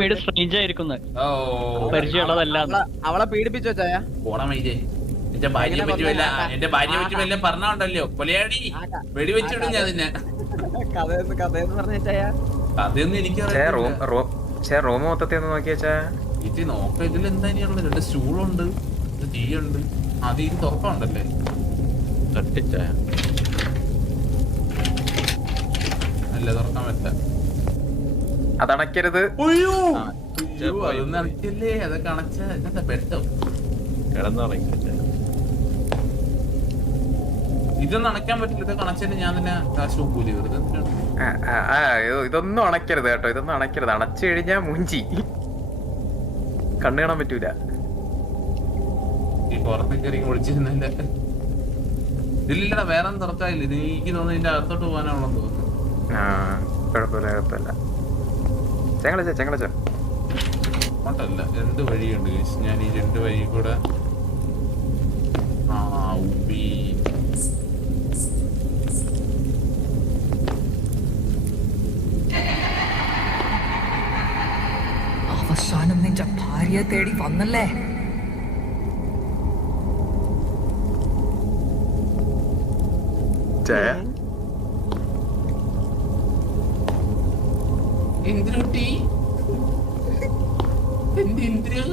വീട് സ്ട്രേഞ്ച് ആയിരിക്കുന്നു. പരിചയമുള്ളതല്ല. അവളെ പീഡിപ്പിച്ചോ ചായ? എന്റെ ഭാര്യയെ പറ്റി വല്ല പറഞ്ഞോണ്ടല്ലോ കൊലയാടി വെടിവെച്ചിടും ഞാൻ നിന്നെ. കഥയെന്ന് പറഞ്ഞ ചായ അതൊന്നും എനിക്കറിയാം. റൂം മൊത്തത്തിൽ ഒന്ന് നോക്കിയാ ഇത് നോക്കാം. ഇതിൽ എന്താ ഇനിയുള്ളത്? 2 സ്റ്റൂളുണ്ട്, ടീ ഉണ്ട്. അത് ഇത് തുറക്കമുണ്ടല്ലേ? തട്ടിച്ചായ അല്ല, തുറക്കാൻ പറ്റില്ല. അതണക്കരുത്. അതൊന്നും അടയ്ക്കല്ലേ. അതൊക്കെ അണച്ച എന്താ പെട്ടോ കിടന്നുറങ്ങിച്ച. ഇതൊന്നും അണയ്ക്കാൻ പറ്റില്ല. ഇതൊക്കെ അണച്ചതിന് ഞാൻ തന്നെ കാശ് നോക്കൂലേ വെറുതെ. ഇതൊന്നും അണക്കരുത് കേട്ടോ, ഇതൊന്നും അണക്കരുത്. അണച്ചു കഴിഞ്ഞാ മൂഞ്ചി കണ്ണു കാണാൻ പറ്റൂല. ഈ പുറത്തേക്ക് ഇറങ്ങി വിളിച്ചിരുന്നില്ല. ഇതിലില്ലടാ, വേറെ ഒന്നും തുറക്കാനില്ല. ഇത് എനിക്ക് തോന്നുന്നു ഇതിന്റെ അകത്തോട്ട് പോകാനാണെന്ന് തോന്നുന്നു. കുഴപ്പമില്ല. ചെങ്ങളച്ചോ അങ്ങോട്ടല്ല, 2 വഴിയുണ്ട്. ഞാൻ ഈ 2 വഴി കൂടെ അവസാനം നിന്റെ ഭാര്യയെ തേടി വന്നല്ലേ? എന്തിനുട്ടി എന്തിന്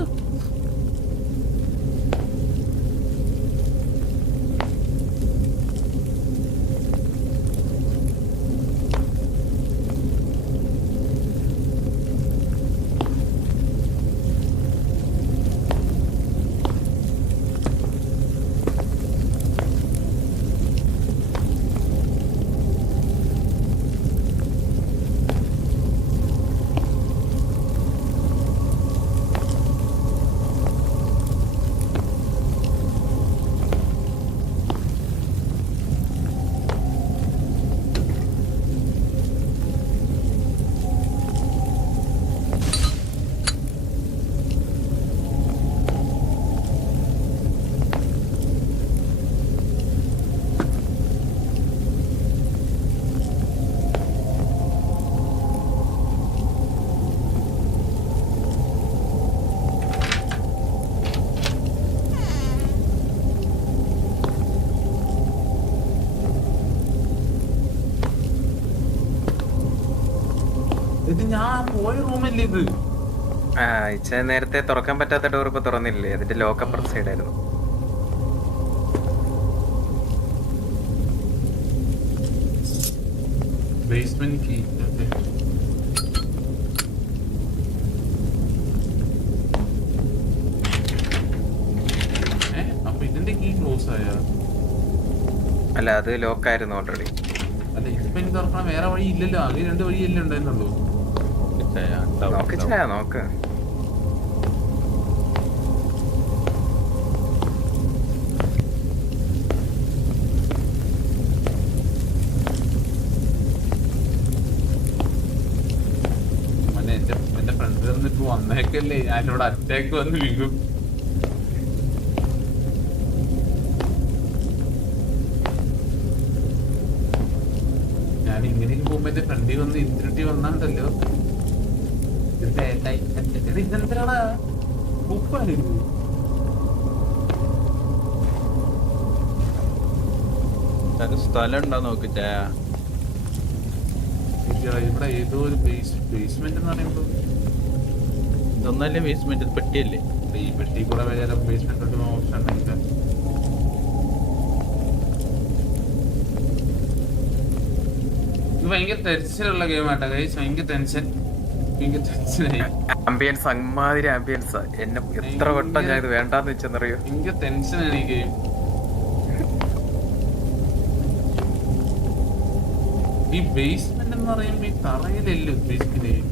ഇത് ഞാൻ പോയ റൂമല്ലേ ഇത്? നേരത്തെ തുറക്കാൻ പറ്റാത്ത ഡോർ ഇപ്പൊ തുറന്നില്ലേ? അതിന്റെ ലോക്കപ്പർ സൈഡ് ആയിരുന്നു. Basement key. അപ്പൊ ഇതിന്റെ കീ ക്ലോസ് ആയ? അല്ല, അത് ലോക്കായിരുന്നു ഓൾറെഡി. അല്ല, ഇതിപ്പോ എനിക്ക് തുറക്കണം വേറെ വഴി ഇല്ലല്ലോ. ആകെ 2 വഴിയല്ലേ ഉണ്ടായിരുന്നുള്ളൂ. നോക്ക്. എന്റെ ഫ്രണ്ട് വന്നിട്ട് വന്നേക്കല്ലേ, ഞാനിവിടെ അറ്റാക്ക് വന്ന് വീഴും. ഞാൻ ഇങ്ങനെയും പോകുമ്പോ എന്റെ ഫ്രണ്ടിൽ വന്ന് ഇൻസിഡന്റ് വന്നാണ്ടല്ലോ. ഇതെന്തിനാണ് ഉപ്പാണ് സ്ഥലം ഉണ്ടോ നോക്ക് ചായ. ഇവിടെ ഏതോ ഒരു ബേസ്മെന്റ് എന്ന് പറയുമ്പോ ഇതൊന്നല്ലേ ബേസ്മെന്റ്? പെട്ടിയല്ലേ? ഈ പെട്ടി കൂടെ വേറെ ബേസ്മെന്റ് ഓപ്ഷൻ ഉണ്ടെങ്കിൽ ഇത് ഭയങ്കര ടെൻഷനുള്ള ഗെയിമാട്ടാ ഗൈസ്. ഭയങ്കര ടെൻഷനായി. ആംബിയൻസ് അമ്മാതിരി ആംബിയൻസ്. എന്നെ എത്ര വട്ടം ഞാൻ ഇത് വേണ്ടാന്ന് വെച്ചെന്നറിയോ? ഭയങ്കര ടെൻഷനാണ് ഈ ഗെയിം. ഈ ബേസ്മെന്റ് എന്ന് പറയുമ്പോ ഈ തറയിലല്ലേ ഉദ്ദേശിക്കുന്നത്?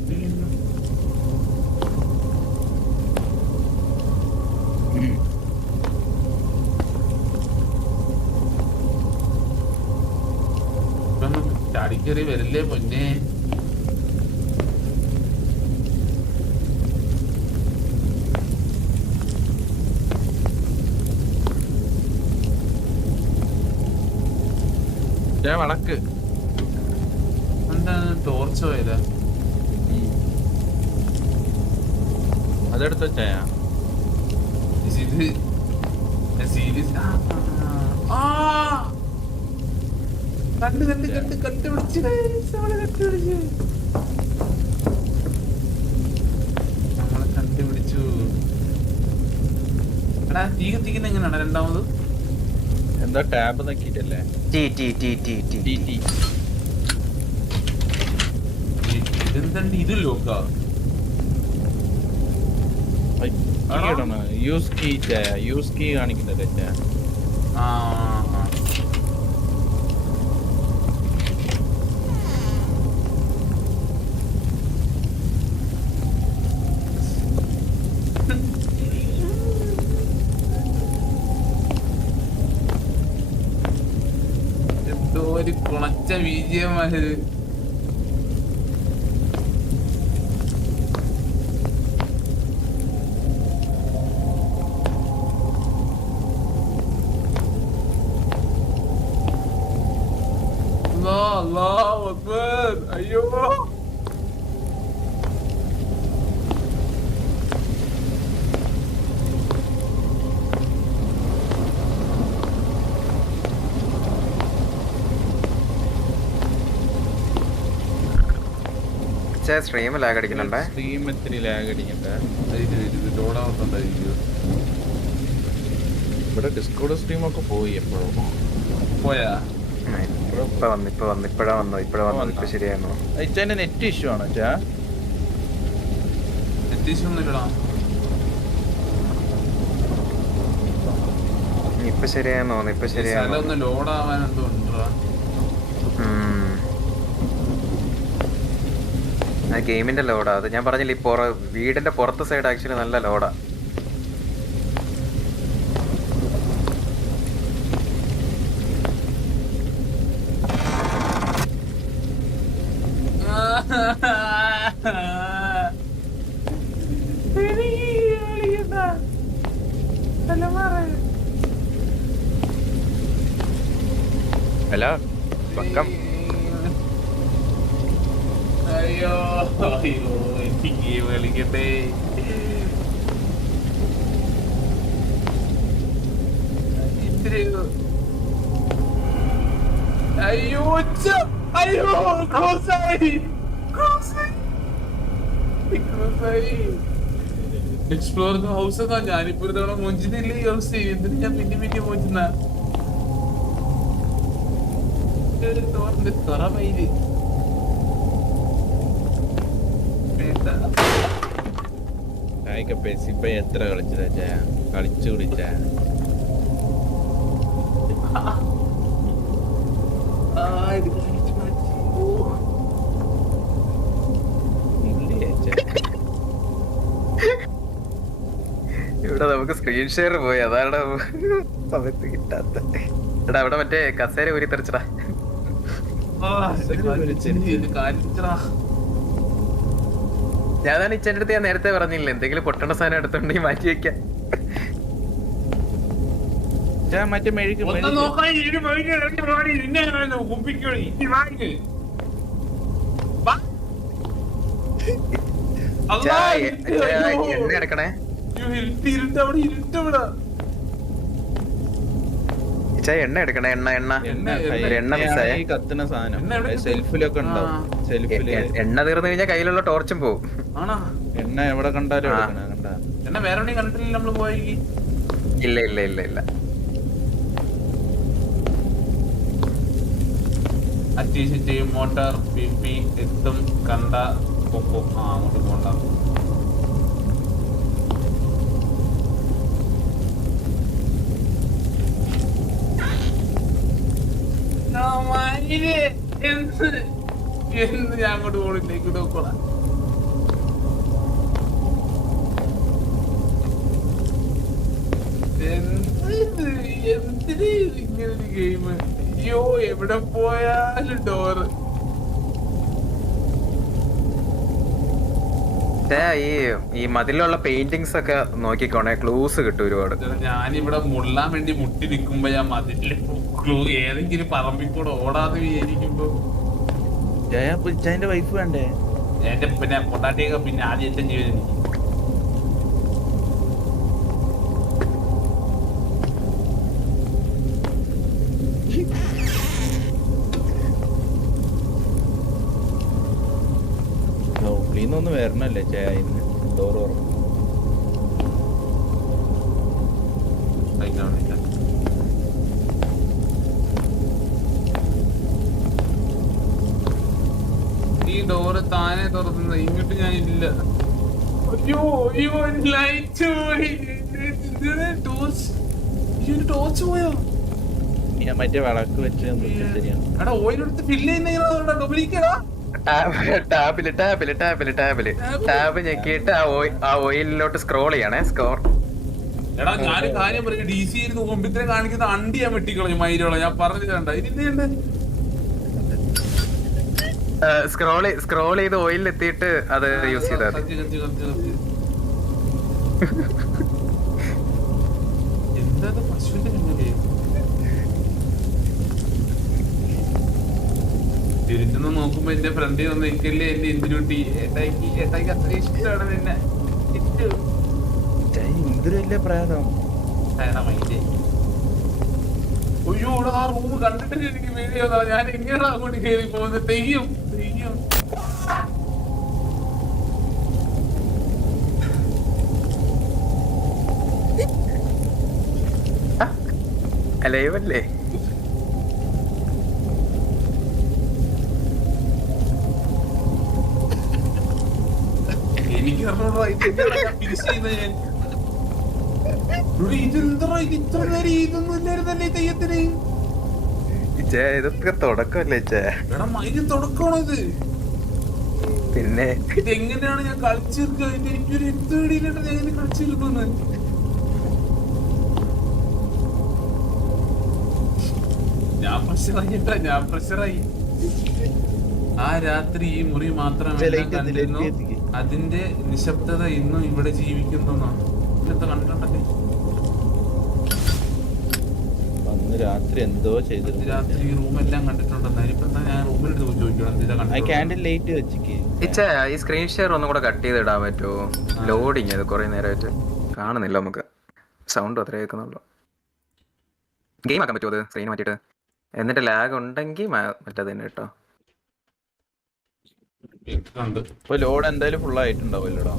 ചാടിക്കേറി വരില്ലേ പൊന്നെ? വളക്ക് എന്താണ് ടോർച്ച് പോയതാ? അതെടുത്ത ചായ ഇത് സീരീസ് കണ്ടുപിടിച്ചു നമ്മളെ കണ്ടുപിടിച്ചു. എടാ തീ കത്തിക്കുന്ന എങ്ങനെയാണ് രണ്ടാമത്? എന്താ ടാബ് നോക്കിട്ടല്ലേ? ഇതെന്തണ്ട് ഇത് ലോക്കാ? യൂസ് കീ ചായ, യൂസ് കീ കാണിക്കുന്നത് ചായ. എന്തോ ഒരു കുണച്ച വിജയമായത്. അയ്യോ സ്ട്രീം ലാഗ് അടിക്കുന്നുണ്ടേ. സ്ട്രീം ഇത്തിരി ലാഗ് അടിക്കണ്ട. ഇവിടെ ഡിസ്കോഡ് സ്ട്രീം ഒക്കെ പോയി എപ്പോഴും. പോയാ? ഇപ്പഴാ വന്നു. ഇപ്പൊ ശരിയാണോ? അച്ഛൻ്റെ നെറ്റ് ഇഷ്യൂ ആണോ ചാ? നെറ്റ് ഇഷ്യൂ ഒന്നുമില്ലടാ. ഇപ്പൊ ശരിയാന്ന് തോന്നുന്നു. ഇപ്പൊ ശരിയാണോ? ഒന്ന് ലോഡ് ആവാൻ എന്തോ ഉണ്ടോ? ഗെയിമിന്റെ ലോഡാ അത്. ഞാൻ പറഞ്ഞില്ല ഈ വീടിന്റെ പുറത്തെ സൈഡ് ആക്ച്വലി നല്ല ലോഡാ. ഹലോ പക്കം. അയ്യോ അയ്യോ എനിക്ക് ഗെയിം കളിക്കട്ടെ. അയ്യോ അയ്യോ എക്സ്പ്ലോർ ഹൗസ് എന്നാ ഞാനിപ്പോ ഒരു തവണ മോഞ്ചിനില്ലേ ഹൗസ്. എന്തിനു ഞാൻ പിന്നെ മോഞ്ചുന്ന തുറമയില് ഇപ്പൊ എത്ര കളിച്ചതാ ചായ? കളിച്ചു കുടിച്ച ഇവിടെ നമുക്ക് സ്ക്രീൻ ഷെയർ പോയി. അതാണ് സമയത്ത് കിട്ടാത്ത. എടാ അവിടെ മറ്റേ കസേര ഊരി തെറിച്ചടാ. ഞാനാണ് ഇച്ചന്റെ അടുത്ത് ഞാൻ നേരത്തെ പറഞ്ഞില്ല എന്തെങ്കിലും പൊട്ടണ സാധനം എടുത്തോണ്ടെങ്കിൽ മാറ്റി വെക്കാം. മറ്റേ മെഴുക്ക് എണ്ണ എടുക്കണേ. എണ്ണ എടുക്കണേ. എണ്ണ മിസ്സായ കത്തുന്ന സാധനം സെൽഫിലൊക്കെ ഉണ്ടാവും. സെൽഫില് എണ്ണ തീർന്നു കഴിഞ്ഞാൽ കയ്യിലുള്ള ടോർച്ചും പോവും. എണ്ണ എവിടെ കണ്ടാലും കണ്ടാ എണ്ണ വേറെ കണ്ടിട്ടില്ല നമ്മള് പോയി. ഇല്ല ഇല്ല ഇല്ല ഇല്ല. അറ്റീസിറ്റി മോട്ടോർ PP എത്തും കണ്ട പൊക്കോ. അങ്ങോട്ട് പോണ്ട. എന്ന് ഞാൻ അങ്ങോട്ട് പോണില്ലേക്ക് നോക്കോളാം. എന്തിന് ഇങ്ങനൊരു ഗെയിം? അയ്യോ എവിടെ പോയാലും ഡോറ്. ഈ മതിലുള്ള പെയിന്റിങ്സ് ഒക്കെ നോക്കിക്കോണേ. ക്ലൂസ് കിട്ടും ഒരുപാട്. ഞാനിവിടെ മുള്ളാൻ വേണ്ടി മുട്ടി നിക്കുമ്പോ ഞാൻ മതില് ക്ലൂ ഏതെങ്കിലും പറമ്പിൽ കൂടെ ഓടാതെ വിചാരിക്കുമ്പോ ജയന്റെ വൈഫ് വേണ്ടേ? എന്റെ പിന്നെ പൊട്ടാട്ടിയൊക്കെ പിന്നെ ആദ്യത്തെ ജീവിതം ഉള്ളിന്നൊന്നും വരണല്ലേ ചേന്ന് ഡോർ തുറന്നു. ഈ ഡോറ് താനെ തുറന്നത് ഇങ്ങോട്ട് ഞാൻ ഇല്ല. അയ്യോ അയ്യോ ലൈറ്റ് പോയി. ടോർച്ച് പോയോ? ഞാൻ മറ്റേ വിളക്ക് വെച്ച് ശരിയാണ്. എടാ ഓയിലെടുത്ത് ഫില്ല് ചെയ്യുന്ന ഡൊമിനിക്കടാ. ടാബ് ഞെക്കിയിട്ട് ആ ഓയിലിലോട്ട് സ്ക്രോൾ ചെയ്യണേ. എടാ ഞാന് കാര്യം പറയും, DC ഇരുന്ന് മുമ്പിത്തെ കാണിക്കുന്ന അണ്ടി ഞാൻ വെട്ടിക്കളഞ്ഞു മൈരോളെ. ഞാൻ പറഞ്ഞത് കണ്ട ഇതിന്റെ സ്ക്രോൾ ചെയ്ത് ഓയിലിൽ എത്തിയിട്ട് അത് യൂസ് ചെയ്താൽ എന്താ പശുവിന്റെ ചുമലേ തിരിച്ചൊന്ന് നോക്കുമ്പോ എന്റെ ഫ്രണ്ടിൽ വന്ന് എനിക്കല്ലേ എന്റെ ഇന്ദിരൂട്ടി ഏട്ടായിക്ക് അത്ര ഇഷ്ടമാണ് നിന്നെ. എന്തൊരു പ്രയാസം. അയ്യോ ഇവിടെ ആ റൂം കണ്ടിട്ട് എനിക്ക് വീഡിയോ ഞാൻ എങ്ങനെയാണ് അങ്ങോട്ട് കയറി പോകുന്നത്. തെയ്യം ലൈവല്ലേ? എനിക്ക് ഫിനിഷ് ചെയ്യുന്നത് ഞാൻ. ഇതെന്താ ഇത് ഇത്ര നേരം ഇതൊന്നും ഇല്ലായിരുന്നല്ലേ തെയ്യത്തിന്? ഇതൊക്കെ തുടക്കമല്ലേ എടാ മൈന് തുടക്കമാണോ ഇത്? പിന്നെ ഇതെങ്ങനെയാണ് ഞാൻ കളിച്ചെടുക്കുക? എനിക്കൊരു എന്തടിയിലുണ്ട് ഞാൻ ഇങ്ങനെ കളിച്ചെടുക്കുന്നത്. ഞാൻ പ്രഷറായി. ആ രാത്രി ഈ മുറി മാത്രമേ കണ്ടിരുന്നു. അതിന്റെ നിശബ്ദത ഇന്നും ഇവിടെ ജീവിക്കുന്നു. ഇന്നത്തെ കണ്ടിട്ടുണ്ടല്ലേ അന്ന് രാത്രി എന്തോ ചെയ്തിട്ട് രാത്രി ഈ റൂമെല്ലാം കണ്ടിട്ടുണ്ടെന്ന്. ഇപ്പൊ ഞാൻ റൂമിലെടുത്ത് ചോദിക്കണം ക്യാൻഡിൽ ലൈറ്റ് വെച്ചിക്ക്. ഈ സ്ക്രീൻ ഷെയർ ഒന്നും കൂടെ കട്ട് ചെയ്ത് ഇടാൻ പറ്റുമോ? ലോഡിങ് അത് കുറെ നേരമായിട്ട് കാണുന്നില്ല. നമുക്ക് സൗണ്ട് അത്ര കേൾക്കുന്നുള്ളൂ. ഗെയിം ആക്കാൻ പറ്റുമോ അത് സ്ക്രീൻ മാറ്റിയിട്ട്? എന്നിട്ട് ലാഗ് ഉണ്ടെങ്കിൽ മറ്റേത് തന്നെ കേട്ടോ. ഇപ്പൊ ലോഡ് എന്തായാലും ഫുൾ ആയിട്ടുണ്ടാവുമല്ലോടാ.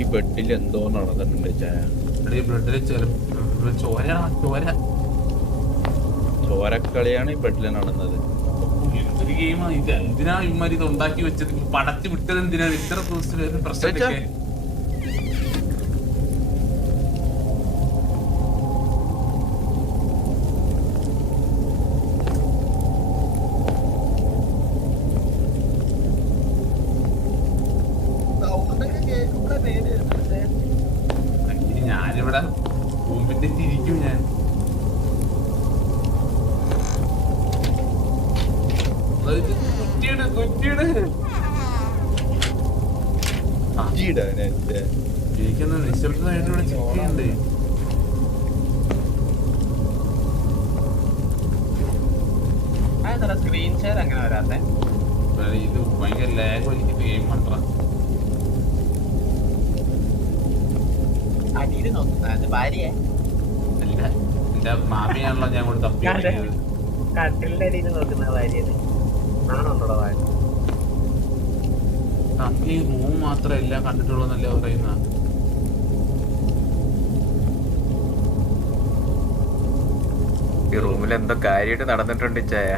ഈ ബെഡിൽ എന്തോ നടന്നിട്ടുണ്ട് ചോരക്കളിയാണ് ഈ ബെഡിൽ നടന്നത്. എന്തൊരു ഗെയിമാണ് ഇത്? എന്തിനാ ഇവന്മാർ ഇത് ഉണ്ടാക്കി വെച്ചത്? പടത്തി വിട്ടത് എന്തിനാണ്? ഇത്ര ദിവസത്തിൽ പ്രശ്നമൊക്കെ ഞാനിവിടെ റൂമിന്റെ തിരിക്കും. ഞാൻ എനിക്കൊന്ന് നിശബ്ദമായിട്ട് ഇവിടെ ചെക്ക് ചെയ്യണ്ടേ? സ്ക്രീൻ ഷെയർ അങ്ങനെ വരാത്തെ? ഇത് ഭയങ്കര ലാഗ് വലിക്കുന്ന ഗെയിം മാത്രം. അടിയിൽ നോക്കുന്നത് ഭാര്യയെ അല്ല, എന്റെ മാമിയാണല്ലോ ഞാൻ കൂടെ തപ്പി കട്ടിലിന്റെ അടിയിൽ നോക്കുന്ന ഭാര്യയെ ആണോണ്ടോ? നമുക്ക് ഈ റൂം മാത്രം എല്ലാം കണ്ടിട്ടുള്ളൂ എന്നല്ലേ പറയുന്ന? ഈ റൂമിൽ എന്തോ കാര്യമായിട്ട് നടന്നിട്ടുണ്ട് ചായ.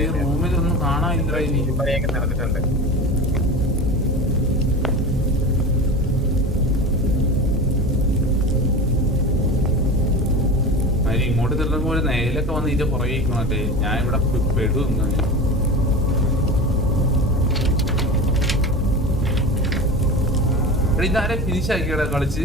ഈ റൂമിലൊന്നും കാണാനില്ല. നടന്നിട്ടുണ്ട്. ഇങ്ങോട്ട് തിരുന്നപ്പോ ഒരു നേലൊക്കെ വന്ന് ഇതിന്റെ പുറകെ മറ്റേ ഞാൻ ഇവിടെ പെടും. ഇതാരെ ഫിനിഷ് ആക്കിയടാ കളിച്ച്?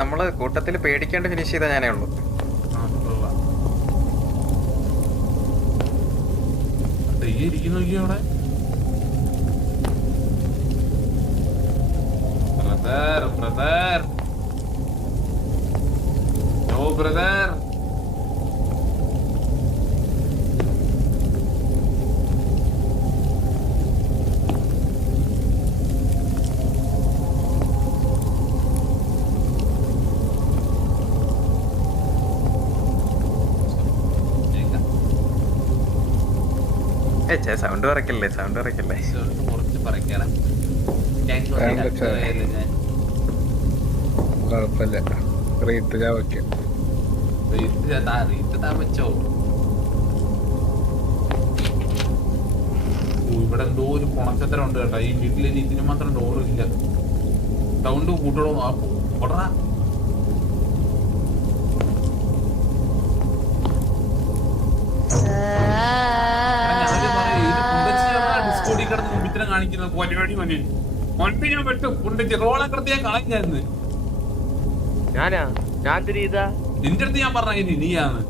നമ്മള് കൂട്ടത്തില് പേടിക്കാണ്ട് ഫിനിഷ് ചെയ്താ ഞാനേ ഉള്ളൂ. ഇരിക്കുന്നു അവിടെ. ബ്രദർ ഓ ബ്രദർ സൗണ്ട് പറക്കല്ലേ കുറച്ച് പറയ്ക്കാറാ ഞാൻ കുഴപ്പമില്ല. റീത്ത് ഞാൻ വെക്കാം. റീത്ത് താൻ വെച്ചോ. ഇവിടെ എന്തോ ഒരു പൊണച്ചത്തരം ഉണ്ട് കേട്ടോ ഈ വീട്ടിൽ. ഇതിന് മാത്രം ഡോറില്ല. സൗണ്ട് കൂട്ടണോ പൊടറാ. ഡിസ്കോഡിൽ കിടന്ന് മുമ്പിത്തരം കാണിക്കുന്നത് പരിപാടി മതി. മുൻപ് ഞാൻ വെട്ടും കുണ്ടിച്ച് റോളൊക്കെ ഞാൻ കളഞ്ഞായിരുന്നു. നിന്റെ അടുത്ത് ഞാൻ പറഞ്ഞ നീയാണ്.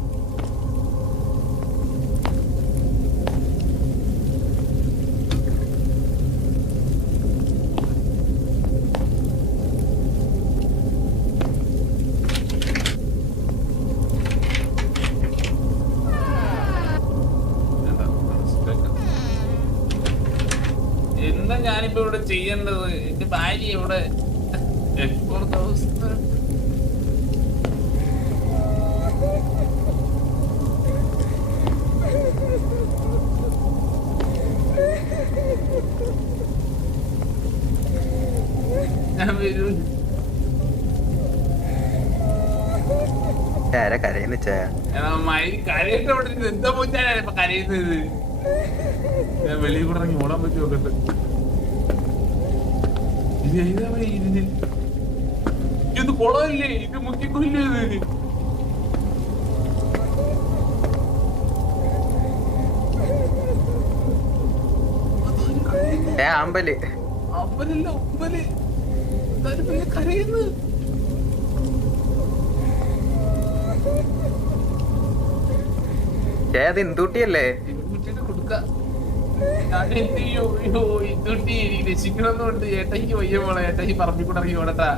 എന്താ ഞാനിപ്പോ ഇവിടെ ചെയ്യേണ്ടത്? എന്റെ ഭാര്യ ഇവിടെ ഞാൻ വരൂ. കരയുന്ന കരയിട്ട് അവിടെ എന്താ പോയിട്ടാണ് ഇപ്പൊ കരയുന്നത്? ഞാൻ വെളിയിൽ കൂടെ ഇറങ്ങി ഓടാൻ പറ്റി നോക്കട്ടെ. ഇത് കുളമില്ലേ? ഇത് മുക്കിക്കൊല്ലേ? അമ്പല് അമ്പലല്ല ഒമ്പല്. കരയുന്നു. അത് എന്തുട്ടിയല്ലേ? കൊടുക്ക. ഞാൻ എന്ത് ചെയ്യോ? അയ്യോ ഇന്തുട്ടി രക്ഷിക്കണമെന്നുണ്ട്. ഏട്ടയ്ക്ക് വയ്യ പോളെ. ഏട്ടയ്ക്ക് പറമ്പിക്കൂടെ ഇറങ്ങി ഓടട്ടാ.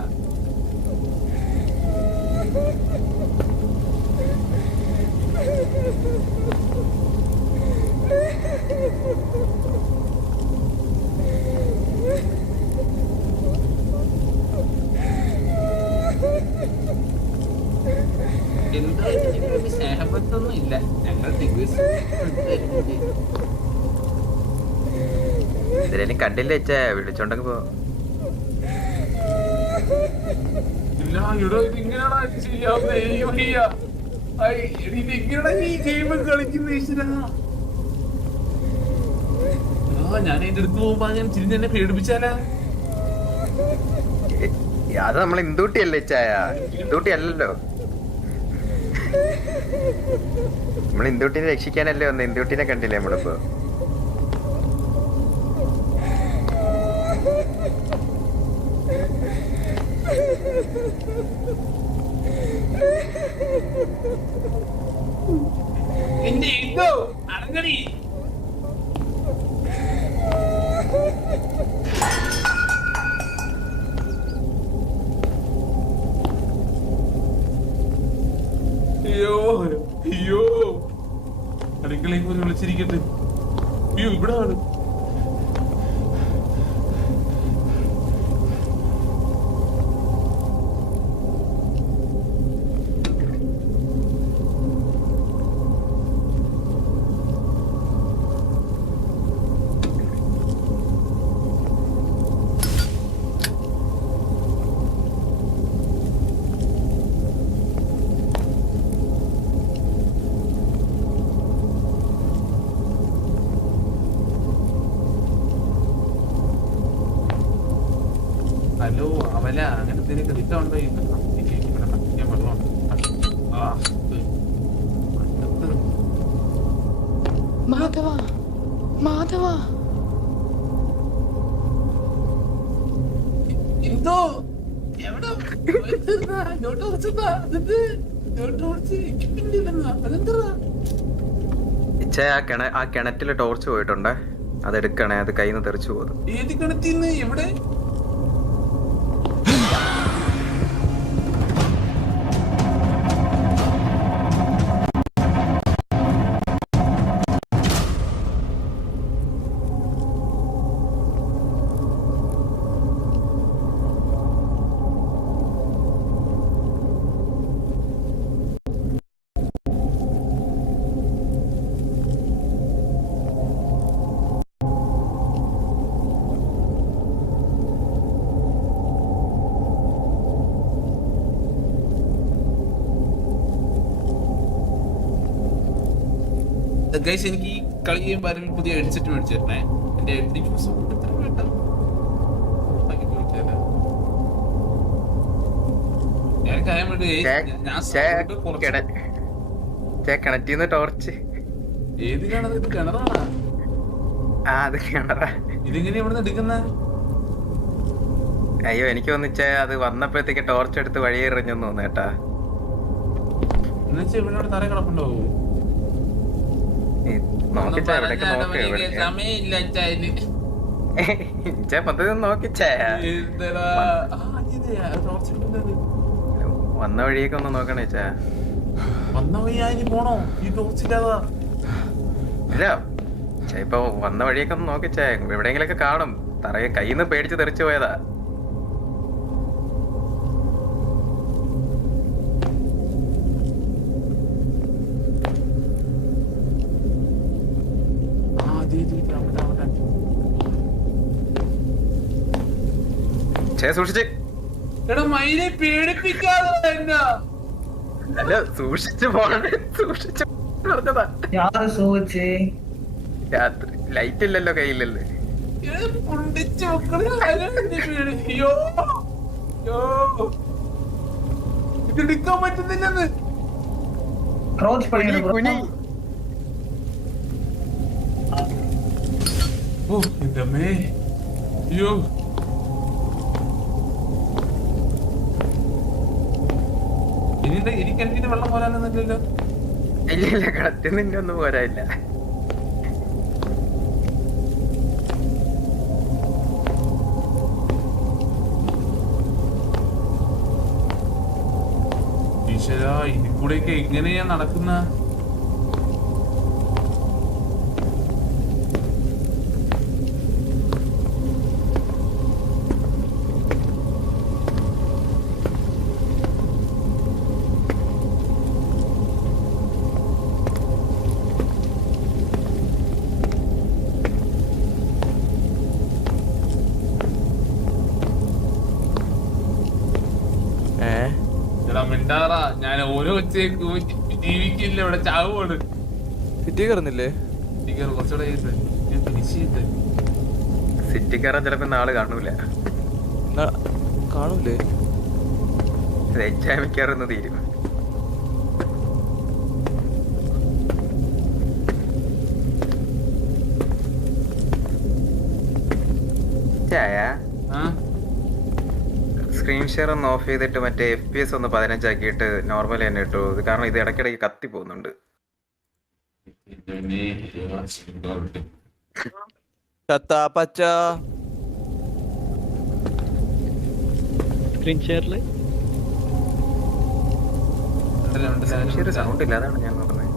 എന്താ സ്നേഹബന്ധമൊന്നും ഇല്ല. ഞങ്ങൾ ഇതിലും കണ്ടില്ല വെച്ചാ വിളിച്ചോണ്ടെങ്കി പോ. ഇല്ല ഇവിടെ ഇങ്ങനെയാണോ ചെയ്യാവുന്നത്? ഇങ്ങനെയാ ഈ ഗെയിം കളിക്കുന്ന ഈശ്വരാ. ഞാൻ അതിന്റെ അടുത്ത് പോകുമ്പോ ഞാൻ തിരിഞ്ഞെന്നെ പേടിപ്പിച്ചാലാ? അത് നമ്മൾ ഇന്ദൂട്ടിയല്ലേ ചായ? ഇന്ദൂട്ടി അല്ലല്ലോ. നമ്മൾ ഇന്ദൂട്ടിനെ രക്ഷിക്കാനല്ലേ വന്നത്. ഇന്ദൂട്ടിനെ കണ്ടില്ലേ നമ്മളിപ്പോ? എന്റെ ഇതോ അടങ്ങടി. അയ്യോ അടുക്കളയിൽ പോയി വിളിച്ചിരിക്കട്ടെ. അയ്യോ ഇവിടെ ആണ്. ഹലോ അവല അങ്ങനത്തെ കിട്ടുണ്ടോ? വെള്ളം മാധവ മാധവ എന്തോ എവിടെ ആ കിണറ്റില് ടോർച്ച് പോയിട്ടുണ്ടേ. അതെടുക്കണേ. അത് കയ്യിൽ നിന്ന് തെറിച്ചു പോകും. ഏത് കിണറ്റിന്ന്? എവിടെ? ഗൈസ് എനിക്ക് ഈ കളി ചെയ്യുമ്പോൾ ആരെങ്കിലും പുതിയ ഹെഡ്സെറ്റ് മേടിച്ചു തരണേ. എന്റെ ഹെഡിങ് സൗണ്ട് എത്ര കേട്ടോ. ഞാൻ കാര്യം വേണ്ടി കണക്ട് ചെയ്യുന്ന ടോർച്ച് ഏത് കിണറ്? ഇത് കിണറാണ്. അത് കിണറാ. ഇതെങ്ങനെ ഇവിടെ എടുക്കുന്ന? അയ്യോ എനിക്ക് തോന്നിച്ചേ അത് വന്നപ്പോഴത്തേക്ക് ടോർച്ച് എടുത്ത് വഴി എറിഞ്ഞെന്ന് തോന്നുന്നു കേട്ടാ. എന്നുവെച്ചാ ഇവിടെ തറ കിടപ്പുണ്ടോ? നോക്കിച്ചാ ഇവിടേക്ക് നോക്ക്. നോക്കിച്ചേ വന്ന വഴിയൊക്കെ ഒന്ന് നോക്കണേച്ചാ. വന്ന വഴി പോണോ ഈ ടോർച്ചില്ലാതാ? ഇല്ല ഇപ്പൊ വന്ന വഴിയൊക്കെ ഒന്ന് നോക്കിച്ചേ. എവിടെയെങ്കിലൊക്കെ കാണും. തറയെ കയ്യിൽ നിന്ന് പേടിച്ച് തെറിച്ചു പോയതാ. സൂക്ഷിച്ച് പേടിപ്പിക്കാതെ അല്ല സൂക്ഷിച്ചു പോണേ. സൂക്ഷിച്ചു പറഞ്ഞതാ. രാത്രി ലൈറ്റ് ഇല്ലല്ലോ കയ്യിലല്ലേ. ഇതെടുക്കാൻ പറ്റുന്നില്ലെന്ന്. ഓ എന്റെ അമ്മേ. അയ്യോ എനിക്ക് കിണറ്റിന് വെള്ളം പോരാനൊന്നുമില്ലല്ലോ. ഇല്ല കിണറ്റിൽ നിന്നെ ഒന്നും പോരായില്ല. ഈശ്വരാ ഇതിൽ കൂടെയൊക്കെ എങ്ങനെയാ നടക്കുന്ന? മിണ്ടാറാ ഞാൻ ഓരോ ജീവിക്കില്ല ഇവിടെ ചാവുകയാണ്. സിറ്റി കയറുന്നില്ലേ? കുറച്ചുകൂടെ സിറ്റി കയറാൻ ചിലപ്പോ നാള് കാണൂല. കാണൂലേ? മിക്കവാറും തീരും. ചായ സ്ക്രീൻ ഷെയർ ഒന്ന് ഓഫ് ചെയ്തിട്ട് മറ്റേ FPS ഒന്ന് 15 ആക്കിയിട്ട് നോർമൽ തന്നെ ഇട്ടു. കാരണം ഇത് ഇടയ്ക്കിടയ്ക്ക് കത്തി പോകുന്നുണ്ട്. സൗണ്ട് ഇല്ല, അതാണ് ഞാൻ നോക്കുന്നത്.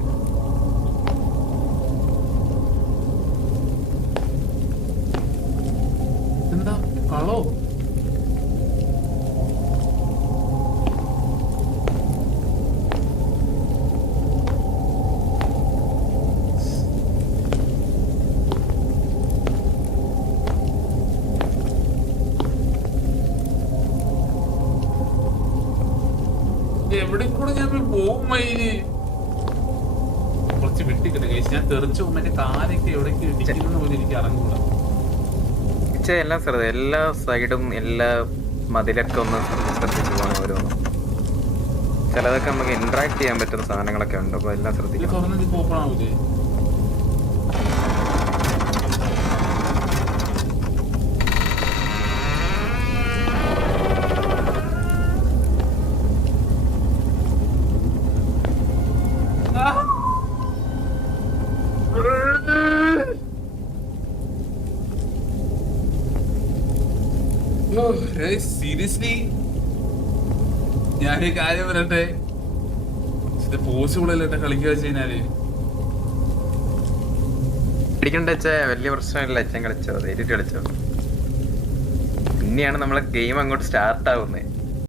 എന്താ കളോ? എവിടെ കൂടെ ഞാൻ പോകും മയില്? കുറച്ച് വിട്ടിക്കില്ല കേസ്. ഞാൻ തെറിച്ചു പോകുമ്പോ എന്റെ കാലൊക്കെ എവിടേക്ക് ഇടിക്കുന്ന പോലെ എനിക്ക് അറിഞ്ഞൂടാ. എല്ലാം ശ്രദ്ധ, എല്ലാ സൈഡും എല്ലാ മതിലൊക്കെ ഒന്ന് ശ്രദ്ധിച്ചു പോകണം. ഓരോന്നും ചിലതൊക്കെ നമുക്ക് ഇന്ററാക്ട് ചെയ്യാൻ പറ്റുന്ന സാധനങ്ങളൊക്കെ ഉണ്ട്. അപ്പൊ എല്ലാം ശ്രദ്ധിക്കണം. തുറന്നിട്ട് ഓപ്പൺ ആവൂലേ? സീരിയസ്ലി ഞാനീ കാര്യം പറയട്ടെ, ഇത് പോസിബിൾ അല്ല കളിക്കുക വെച്ച് കഴിഞ്ഞാല്. പിടിക്കണ്ട വെച്ചാ വലിയ പ്രശ്നമില്ല. അച്ഛൻ കളിച്ചോ, ധൈര്യമായിട്ട് കളിച്ചോ. പിന്നെയാണ് നമ്മളെ ഗെയിം അങ്ങോട്ട് സ്റ്റാർട്ട് ആവുന്നത്.